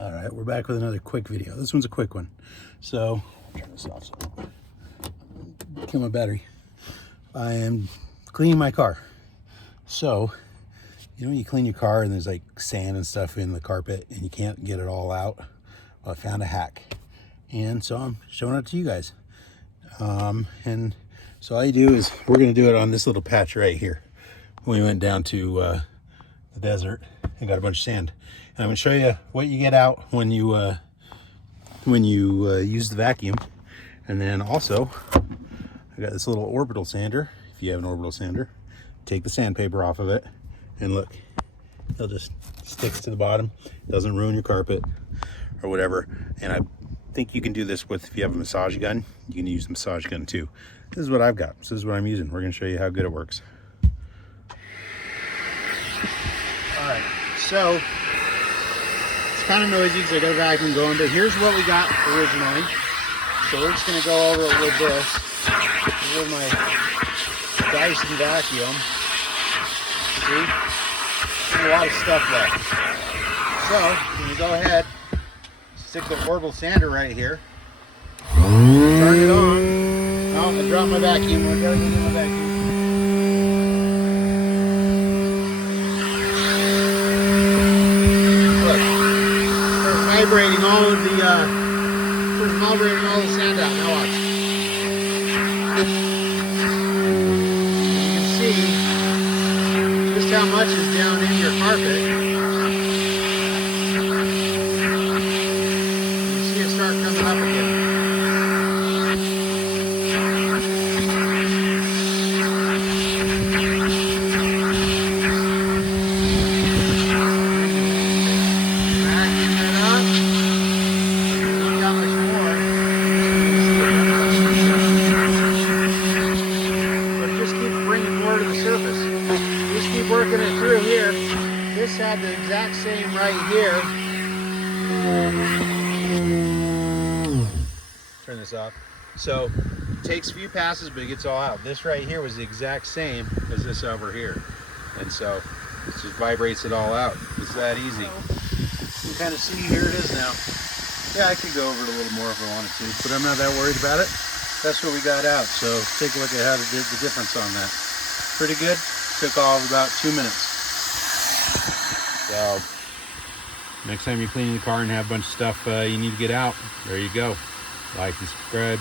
All right, we're back with another quick video. This one's a quick one. So, turn this off so I don't kill my battery. I am cleaning my car. So, you know when you clean your car and there's like sand and stuff in the carpet and you can't get it all out? Well, I found a hack. And so I'm showing it to you guys. And so all you do is, we're gonna do it on this little patch right here. We went down to the desert and got a bunch of sand. And I'm gonna show you what you get out when you use the vacuum. And then also, I got this little orbital sander. If you have an orbital sander, take the sandpaper off of it, and look, it'll just sticks to the bottom. Doesn't ruin your carpet or whatever. And I think you can do this with, if you have a massage gun, you can use the massage gun too. This is what I've got. So this is what I'm using. We're gonna show you how good it works. All right, so it's kind of noisy because I got a vacuum going, but here's what we got originally. So we're just gonna go over it with this. This is my Dyson vacuum. See, there's a lot of stuff left. So when you go ahead, stick the orbital sander right here. Turn it on. Oh, I dropped my vacuum. I gotta go get my vacuum. Vibrating all of the vibrating all the sand out. Now watch. You can see just how much is down in your carpet. You see it start coming up again. Working it through here. This had the exact same right here. Turn this off. So it takes a few passes, but it gets all out. This right here was the exact same as this over here. And so it just vibrates it all out. It's that easy. You can kind of see, here it is now. Yeah, I could go over it a little more if I wanted to, but I'm not that worried about it. That's what we got out. So take a look at how it did the difference on that. Pretty good. Took all of about 2 minutes. So next time you're cleaning the car and have a bunch of stuff you need to get out, there you go. Like and subscribe.